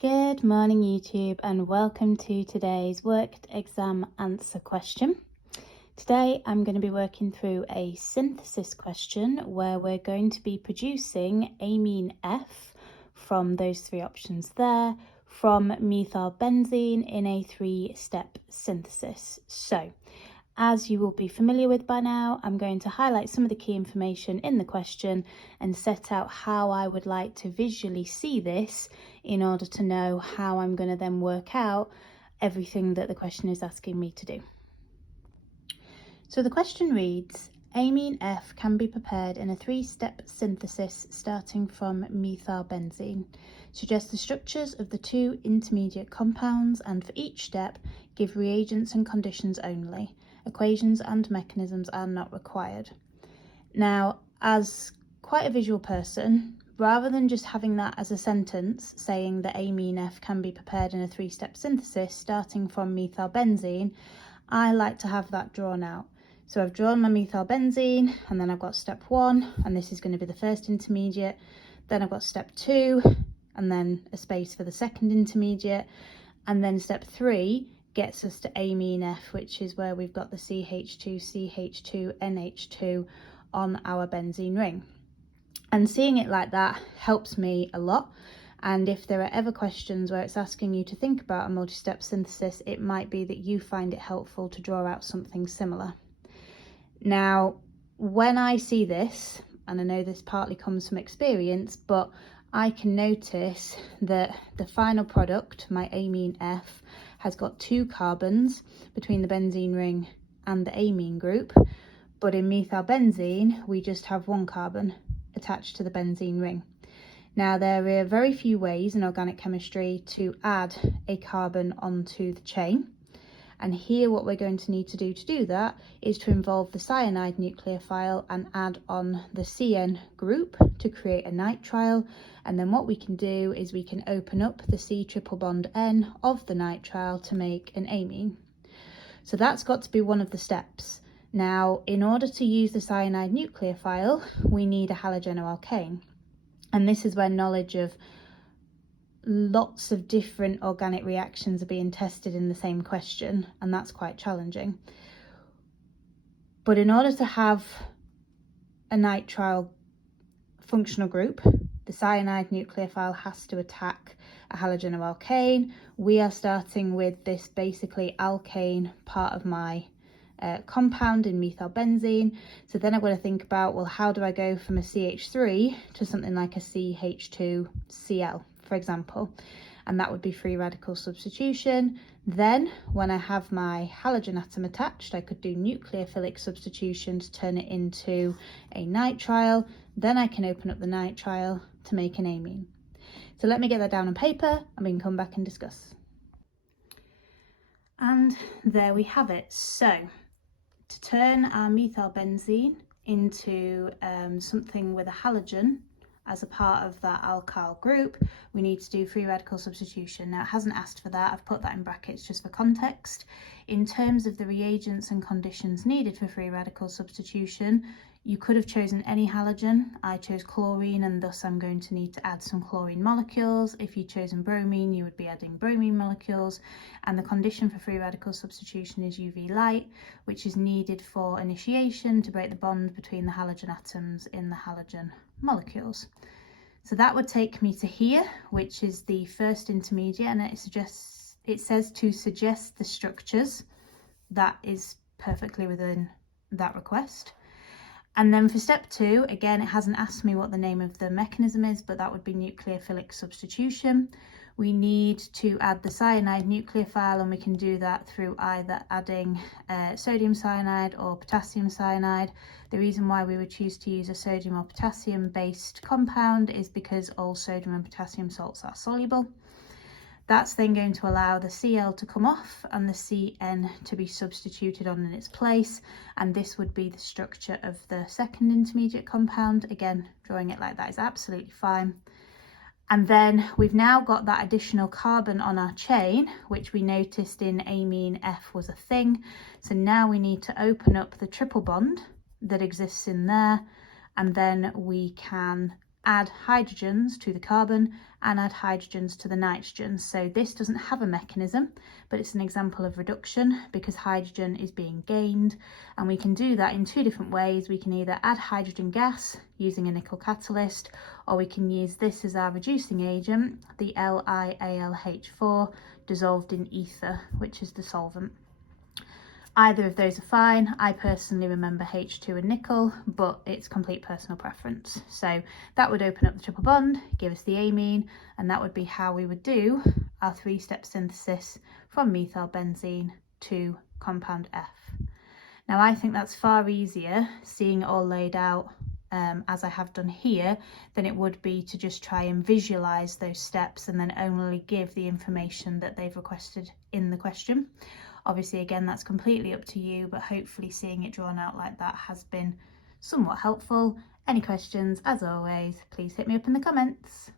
Good morning YouTube, and welcome to today's worked exam answer question. Today I'm going to be working through a synthesis question where we're going to be producing amine F from those three options there from methylbenzene in a 3-step synthesis. So as you will be familiar with by now, I'm going to highlight some of the key information in the question and set out how I would like to visually see this in order to know how I'm going to then work out everything that the question is asking me to do. So the question reads, amine F can be prepared in a 3-step synthesis starting from methylbenzene. Suggest the structures of the 2 intermediate compounds and for each step give reagents and conditions only. Equations and mechanisms are not required. Now, as quite a visual person, rather than just having that as a sentence saying that amine F can be prepared in a 3-step synthesis starting from methylbenzene, I like to have that drawn out. So I've drawn my methylbenzene, and then I've got step 1, and this is going to be the first intermediate. Then I've got step 2, and then a space for the second intermediate, and then step 3 gets us to amine F, which is where we've got the CH2, CH2, NH2 on our benzene ring. And seeing it like that helps me a lot. And if there are ever questions where it's asking you to think about a multi-step synthesis, it might be that you find it helpful to draw out something similar. Now, when I see this, and I know this partly comes from experience, but I can notice that the final product, my amine F, has got 2 carbons between the benzene ring and the amine group, but in methylbenzene we just have 1 carbon attached to the benzene ring. Now, there are very few ways in organic chemistry to add a carbon onto the chain, and here what we're going to need to do that is to involve the cyanide nucleophile and add on the CN group to create a nitrile. And then what we can do is we can open up the C triple bond N of the nitrile to make an amine. So that's got to be one of the steps. Now, in order to use the cyanide nucleophile, we need a halogenoalkane. And this is where knowledge of lots of different organic reactions are being tested in the same question, and that's quite challenging. But in order to have a nitrile functional group, the cyanide nucleophile has to attack a halogenoalkane. We are starting with this basically alkane part of my compound in methylbenzene. So then I've got to think about, well, how do I go from a CH3 to something like a CH2Cl, for example? And that would be free radical substitution. Then when I have my halogen atom attached, I could do nucleophilic substitution to turn it into a nitrile. Then I can open up the nitrile to make an amine. So let me get that down on paper and we can come back and discuss. And there we have it. So to turn our methylbenzene into something with a halogen as a part of that alkyl group, we need to do free radical substitution. Now, it hasn't asked for that. I've put that in brackets just for context. In terms of the reagents and conditions needed for free radical substitution, you could have chosen any halogen. I chose chlorine, and thus I'm going to need to add some chlorine molecules. If you'd chosen bromine, you would be adding bromine molecules. And the condition for free radical substitution is UV light, which is needed for initiation to break the bond between the halogen atoms in the halogen molecules. So that would take me to here, which is the first intermediate, and it says to suggest the structures. That is perfectly within that request. And then for step 2, again, it hasn't asked me what the name of the mechanism is, but that would be nucleophilic substitution. We need to add the cyanide nucleophile, and we can do that through either adding sodium cyanide or potassium cyanide. The reason why we would choose to use a sodium or potassium based compound is because all sodium and potassium salts are soluble. That's then going to allow the Cl to come off and the Cn to be substituted on in its place, and this would be the structure of the second intermediate compound. Again, drawing it like that is absolutely fine. And then we've now got that additional carbon on our chain, which we noticed in amine F was a thing. So now we need to open up the triple bond that exists in there, and then we can add hydrogens to the carbon and add hydrogens to the nitrogen. So this doesn't have a mechanism, but it's an example of reduction because hydrogen is being gained, and we can do that in two different ways. We can either add hydrogen gas using a nickel catalyst, or we can use this as our reducing agent, the LiAlH4 dissolved in ether, which is the solvent. Either of those are fine. I personally remember H2 and nickel, but it's complete personal preference. So that would open up the triple bond, give us the amine, and that would be how we would do our three-step synthesis from methyl benzene to compound F. Now I think that's far easier, seeing it all laid out as I have done here, than it would be to just try and visualize those steps and then only give the information that they've requested in the question. Obviously, again, that's completely up to you, but hopefully seeing it drawn out like that has been somewhat helpful. Any questions, as always, please hit me up in the comments.